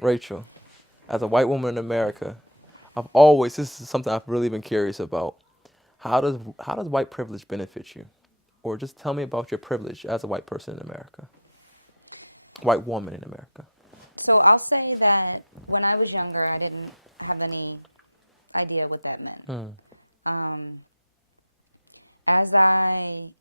Rachel, as a white woman in America, this is something I've really been curious about. How does white privilege benefit you? Or just tell me about your privilege as a white person in America, white woman in America. So I'll say that when I was younger, I didn't have any idea what that meant. Mm. Um, as I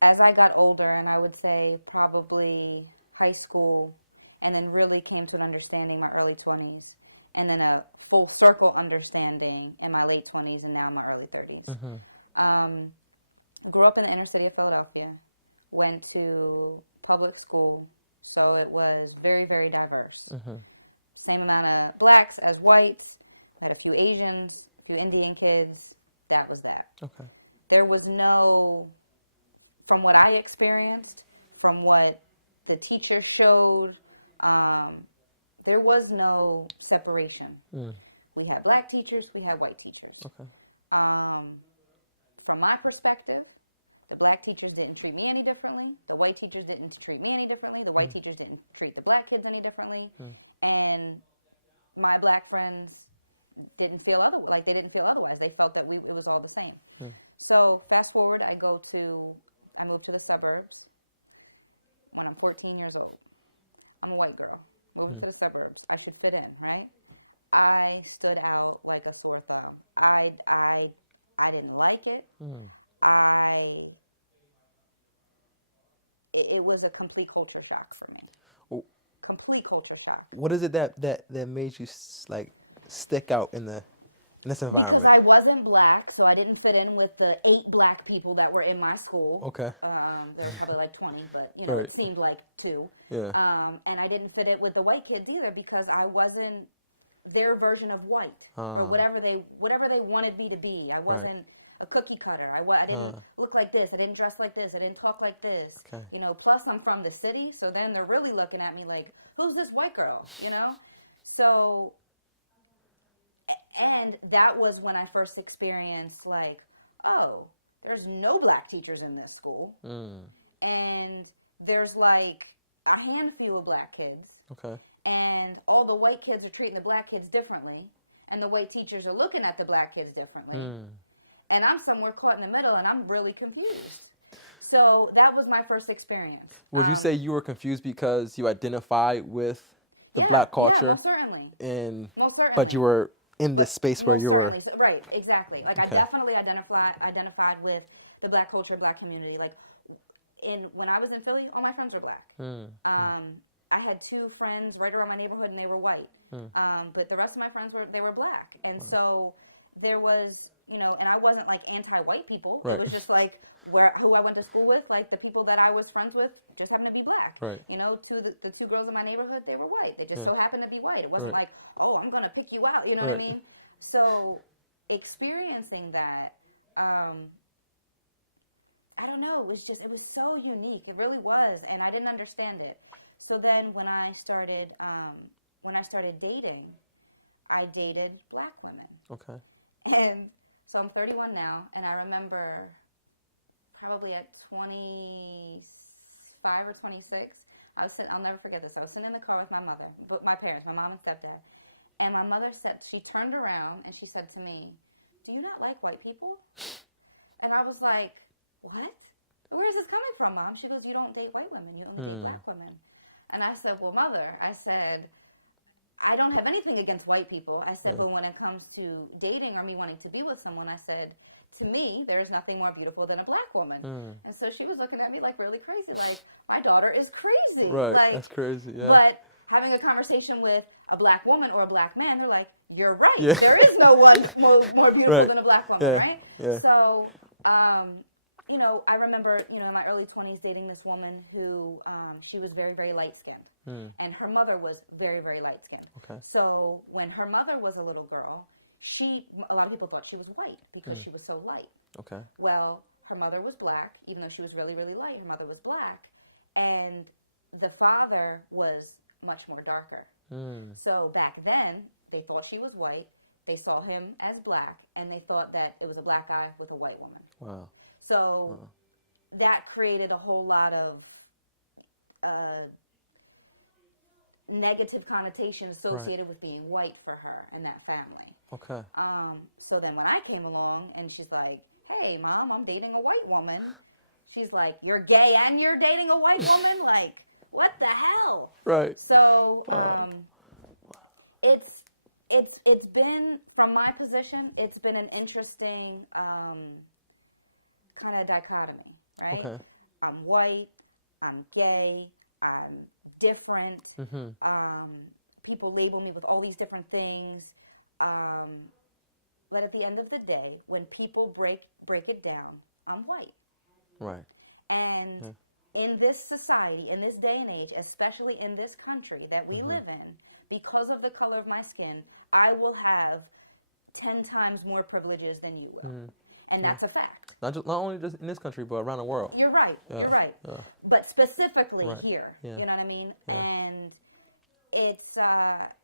as I got older, and I would say probably high school, and then really came to an understanding my early 20s, and then a full circle understanding in my late 20s and now my early 30s. Mm-hmm. Um, Grew up in the inner city of Philadelphia, went to public school, so it was very, very diverse. Mm-hmm. Same amount of blacks as whites. We had a few Asians, a few Indian kids. That was that. Okay. There was no, from what I experienced, from what the teachers showed, there was no separation. Mm. We had black teachers, we had white teachers. Okay. From my perspective, the black teachers didn't treat me any differently. The white teachers didn't treat me any differently. The white teachers didn't treat the black kids any differently. And my black friends didn't feel they didn't feel otherwise. They felt that it was all the same. So fast forward, I moved to the suburbs when I'm 14 years old. I'm a white girl moving to the suburbs. I should fit in, right? I stood out like a sore thumb. I didn't like it. It was a complete culture shock for me. Well, Complete culture shock. what is it that made you like stick out in this environment? Because I wasn't black, so I didn't fit in with the 8 black people that were in my school. Okay. There were probably like 20, but Right. it seemed like 2. Yeah. And I didn't fit it with the white kids either because I wasn't their version of white or whatever they wanted me to be. I wasn't a cookie cutter. I didn't look like this. I didn't dress like this. I didn't talk like this. Okay. Plus I'm from the city, so then they're really looking at me like, who's this white girl? So, and that was when I first experienced like, oh, there's no black teachers in this school. And there's like a handful of black kids. Okay. And all the white kids are treating the black kids differently, and the white teachers are looking at the black kids differently. And I'm somewhere caught in the middle, and I'm really confused. So that was my first experience. Would you say you were confused because you identified with the black culture? Yeah, most certainly. Most certainly. But you were in this space where most you certainly. were. So, right, exactly. Like I definitely identified with the black culture, black community. Like when I was in Philly, all my friends were black. I had 2 friends right around my neighborhood, and they were white. But the rest of my friends were black. And so there was, and I wasn't like anti-white people. Right. It was just like who I went to school with, like the people that I was friends with just happened to be black. Right. The 2 girls in my neighborhood, they were white. They just so happened to be white. It wasn't like, oh, I'm going to pick you out. You know what I mean? So experiencing that, I don't know, it was so unique. It really was. And I didn't understand it. So then when I started dating, I dated black women. Okay. And so I'm 31 now, and I remember probably at 25 or 26, I'll never forget this. I was sitting in the car with my mother, but my parents, my mom and stepdad. And my mother she turned around and she said to me, "Do you not like white people?" And I was like, "What? Where is this coming from, Mom?" She goes, "You don't date white women, you only date black women." And I said, "Well, Mother," I said, "I don't have anything against white people." I said, "But when it comes to dating or me wanting to be with someone," I said, "to me, there is nothing more beautiful than a black woman." And so she was looking at me like really crazy, like, my daughter is crazy. Right, like, that's crazy, yeah. But having a conversation with a black woman or a black man, they're like, "You're right. Yeah. There is no one more beautiful than a black woman," right? Yeah. So, I remember, in my early 20s dating this woman who, she was very, very light-skinned. And her mother was very, very light-skinned. Okay. So when her mother was a little girl, a lot of people thought she was white because she was so light. Okay. Well, her mother was black, even though she was really, really light, her mother was black. And the father was much more darker. So back then, they thought she was white. They saw him as black, and they thought that it was a black guy with a white woman. Wow. So that created a whole lot of negative connotation associated with being white for her and that family. Okay. So then when I came along and she's like, hey, Mom, I'm dating a white woman. She's like, you're gay and you're dating a white woman? Like, what the hell? Right. So it's been, from my position, it's been an interesting kind of dichotomy, right? Okay. I'm white, I'm gay, I'm different. People label me with all these different things. But at the end of the day, when people break it down, I'm white. Right. And in this society, in this day and age, especially in this country that we live in, because of the color of my skin, I will have 10 times more privileges than you will. And that's a fact. Not only just in this country, but around the world. You're right. Yeah. You're right. Yeah. But specifically Right. here, Yeah. you know what I mean? Yeah. And it's sad.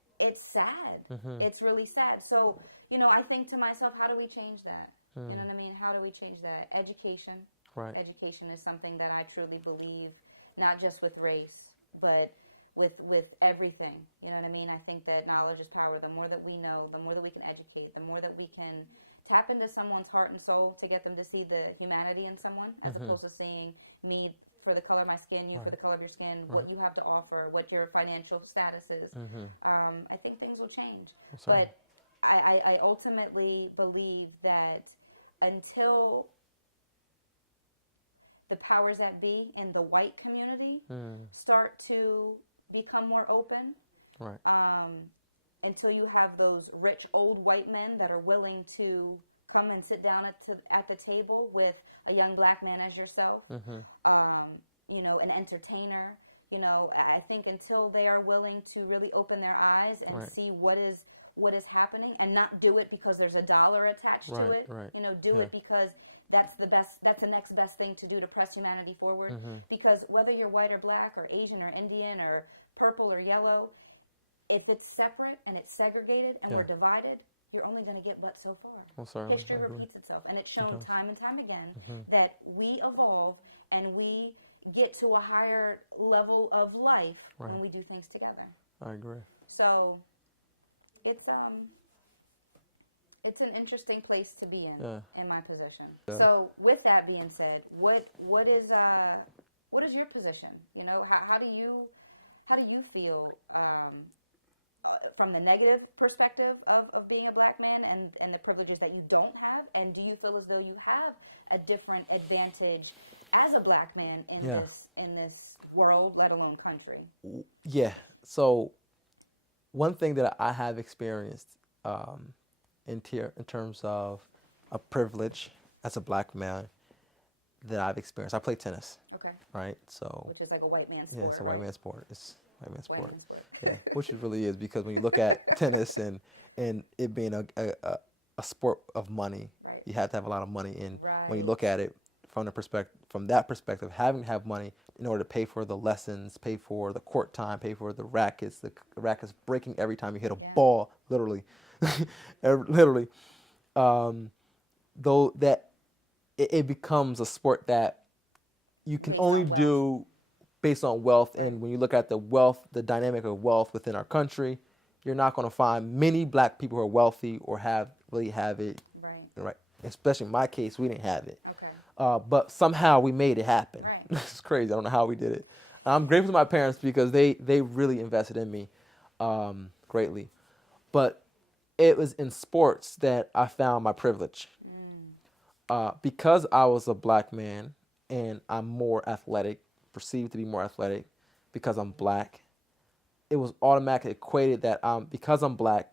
It's really sad. So, I think to myself, how do we change that? You know what I mean? How do we change that? Education. Right. Education is something that I truly believe, not just with race, but with everything. You know what I mean? I think that knowledge is power. The more that we know, the more that we can educate, the more that we can tap into someone's heart and soul to get them to see the humanity in someone, as opposed to seeing me for the color of my skin, you for the color of your skin, what you have to offer, what your financial status is. I think things will change. But I ultimately believe that until the powers that be in the white community start to become more open, Right. until you have those rich old white men that are willing to come and sit down at the table with a young black man as yourself, an entertainer. I think until they are willing to really open their eyes and Right. see what is happening, and not do it because there's a dollar attached to Right, it. right. Do it because that's the next best thing to do to press humanity forward. Because whether you're white or black or Asian or Indian or purple or yellow, if it's separate and it's segregated and we're divided, you're only going to get but so far. Well, sorry, History repeats itself, and it's shown time and time again that we evolve and we get to a higher level of life when we do things together. I agree. So it's an interesting place to be in my position. Yeah. So with that being said, what is your position? How do you feel from the negative perspective of being a black man and the privileges that you don't have? And do you feel as though you have a different advantage as a black man in this world, let alone country? Yeah. So one thing that I have experienced in terms of a privilege as a black man that I've experienced, I play tennis. Okay. Right. So which is like a white man sport, it's a right? White man sport. It's white man sport. Yeah, which it really is, because when you look at tennis and it being a sport of money, right, you have to have a lot of money in. Right. When you look at it from that perspective, having to have money in order to pay for the lessons, pay for the court time, pay for the rackets breaking every time you hit a ball, literally, literally. Though that it becomes a sport that you can only do based on wealth. Right. And when you look at the dynamic of wealth within our country, you're not going to find many black people who are wealthy or really have it. Right. Right. Especially in my case, we didn't have it. Okay. But somehow we made it happen. Right. It's crazy. I don't know how we did it. I'm grateful to my parents because they really invested in me greatly. But it was in sports that I found my privilege. Because I was a black man and I'm more athletic, perceived to be more athletic because I'm black, it was automatically equated that because I'm black,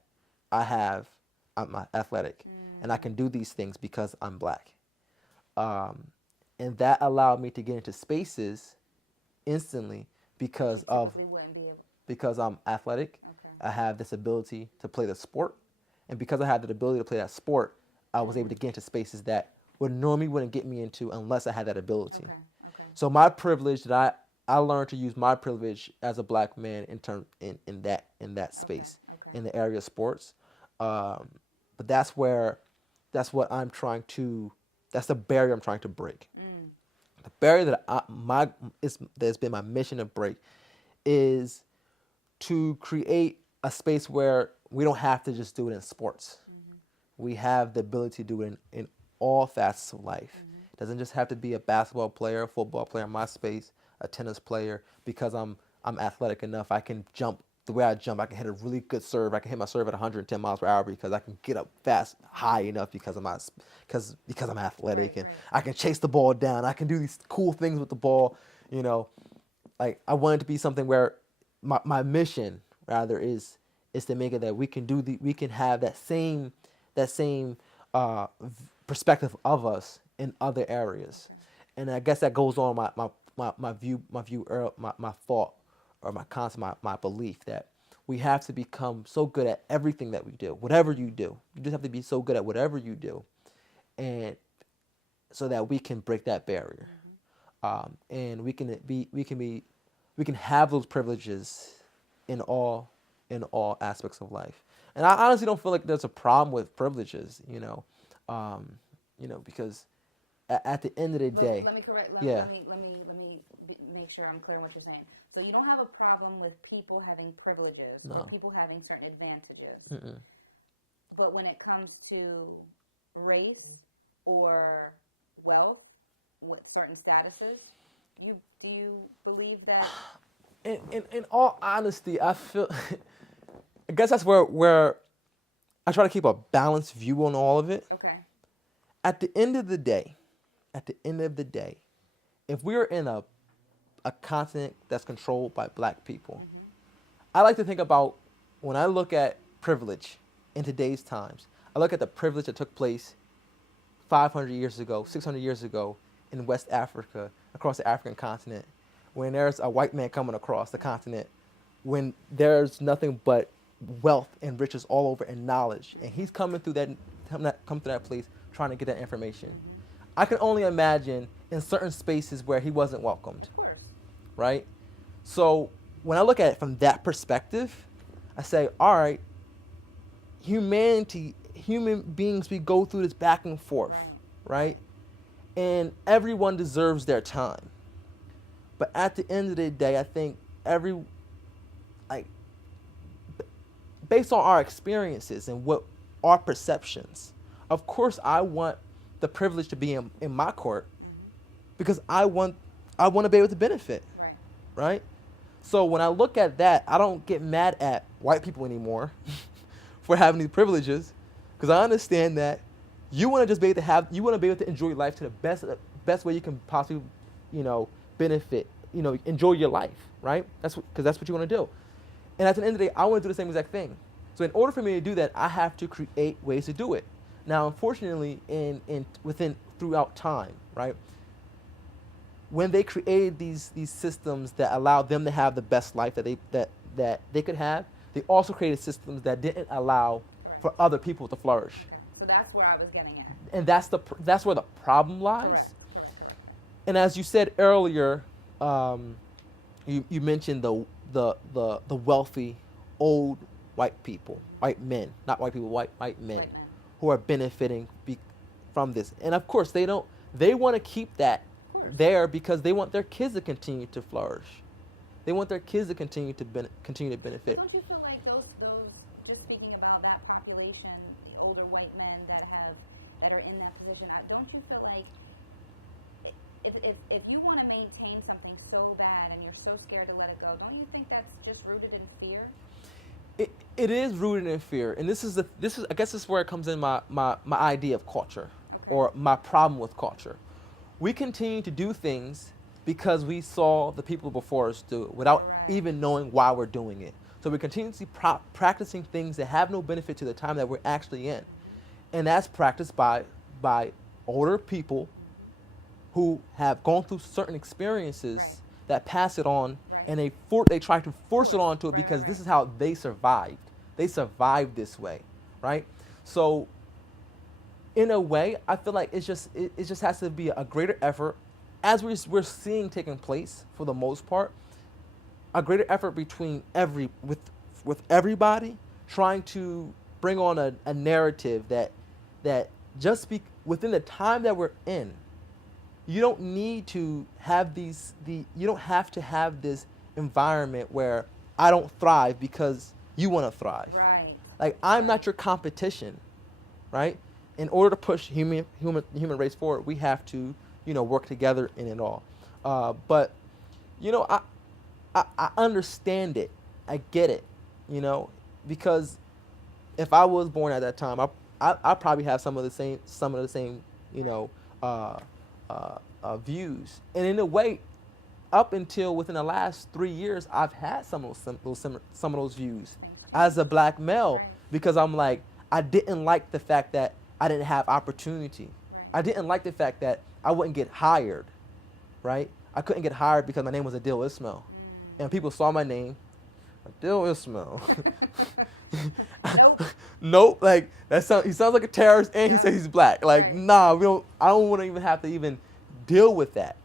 I'm athletic and I can do these things because I'm black. And that allowed me to get into spaces instantly because you typically wouldn't be able. Because I'm athletic. Okay. I have this ability to play the sport, and because I had the ability to play that sport, I was able to get into spaces that normally wouldn't get me into unless I had that ability. Okay. Okay. So my privilege that I learned to use my privilege as a black man in that space, in the area of sports. But that's the barrier I'm trying to break. The barrier that's been my mission to break is to create a space where we don't have to just do it in sports. We have the ability to do it in all facets of life. It doesn't just have to be a basketball player, a football player in my space, a tennis player. Because I'm athletic enough, I can jump the way I jump. I can hit a really good serve. I can hit my serve at 110 miles per hour because I can get up fast, high enough because I'm athletic. Right. I can chase the ball down. I can do these cool things with the ball. You know, like I want it to be something where my mission rather is to make it that we can have that same perspective of us in other areas. Okay. And I guess that goes on my thought or my concept, my belief that we have to become so good at everything that we do, whatever you do. You just have to be so good at whatever you do, and so that we can break that barrier, and we can have those privileges in all aspects of life. And I honestly don't feel like there's a problem with privileges, because at the end of the day. Let me make sure I'm clear on what you're saying. So you don't have a problem with people having privileges or people having certain advantages. But when it comes to race or wealth, with certain statuses, do you believe that? In all honesty, I feel. I guess that's where I try to keep a balanced view on all of it. Okay. At the end of the day, if we're in a continent that's controlled by black people, I like to think about, when I look at privilege in today's times, I look at the privilege that took place 500 years ago, 600 years ago in West Africa, across the African continent, when there's a white man coming across the continent, when there's nothing but wealth and riches all over and knowledge, and he's coming through that place trying to get that information. I can only imagine in certain spaces where he wasn't welcomed. Of course. Right? So when I look at it from that perspective, I say, all right, human beings, we go through this back and forth. Right? And everyone deserves their time. But at the end of the day, I think based on our experiences and what our perceptions, of course I want the privilege to be in my court, because I want to be able to benefit. Right? So when I look at that, I don't get mad at white people anymore for having these privileges, because I understand that you want to just be able to enjoy life to the best way you can possibly, benefit, enjoy your life, right? Because that's what you want to do. And at the end of the day, I want to do the same exact thing. So in order for me to do that, I have to create ways to do it. Now, unfortunately, throughout time, right, when they created these systems that allowed them to have the best life that they could have, they also created systems that didn't allow for other people to flourish. Okay, so that's where I was getting at. And that's where the problem lies. Correct. And as you said earlier, you mentioned the wealthy old white people, white men, not white people, white men who are benefiting from this. And of course they want to keep that there because they want their kids to continue to flourish. They want their kids to continue to benefit. But don't you feel like those just speaking about that population, the older white men that are in that position, don't you feel like if you want to maintain something so bad and you're so scared to let it go, don't you think that's just rooted in fear? It is rooted in fear, and this is I guess this is where it comes in my idea of culture, or my problem with culture. We continue to do things because we saw the people before us do it without even knowing why we're doing it. So we continuously practicing things that have no benefit to the time that we're actually in, and that's practiced by older people who have gone through certain experiences that pass it on, and they try to force it onto it because this is how they survived. They survived this way, right? So in a way, I feel like it just has to be a greater effort, as we're seeing taking place for the most part, a greater effort between with everybody trying to bring on a narrative that just within the time that we're in, you don't need to have you don't have to have this environment where I don't thrive because you want to thrive. Right. Like, I'm Right. not your competition, right? In order to push human race forward, we have to, work together in it all. But, I understand it. I get it, because if I was born at that time, I probably have some of the same, Right. views. And in a way, up until within the last 3 years, I've had some of those views Things as a change. black male, Right. because I'm like, I didn't like the fact that I didn't have opportunity. Right. I didn't like the fact that I wouldn't get hired, right? I couldn't get hired because my name was Adil Ismail, and people saw my name, Adil Ismail. Nope. Nope, like he sounds like a terrorist, and Yep. he says he's black. Like, Right. nah, I don't want to even have to even deal with that.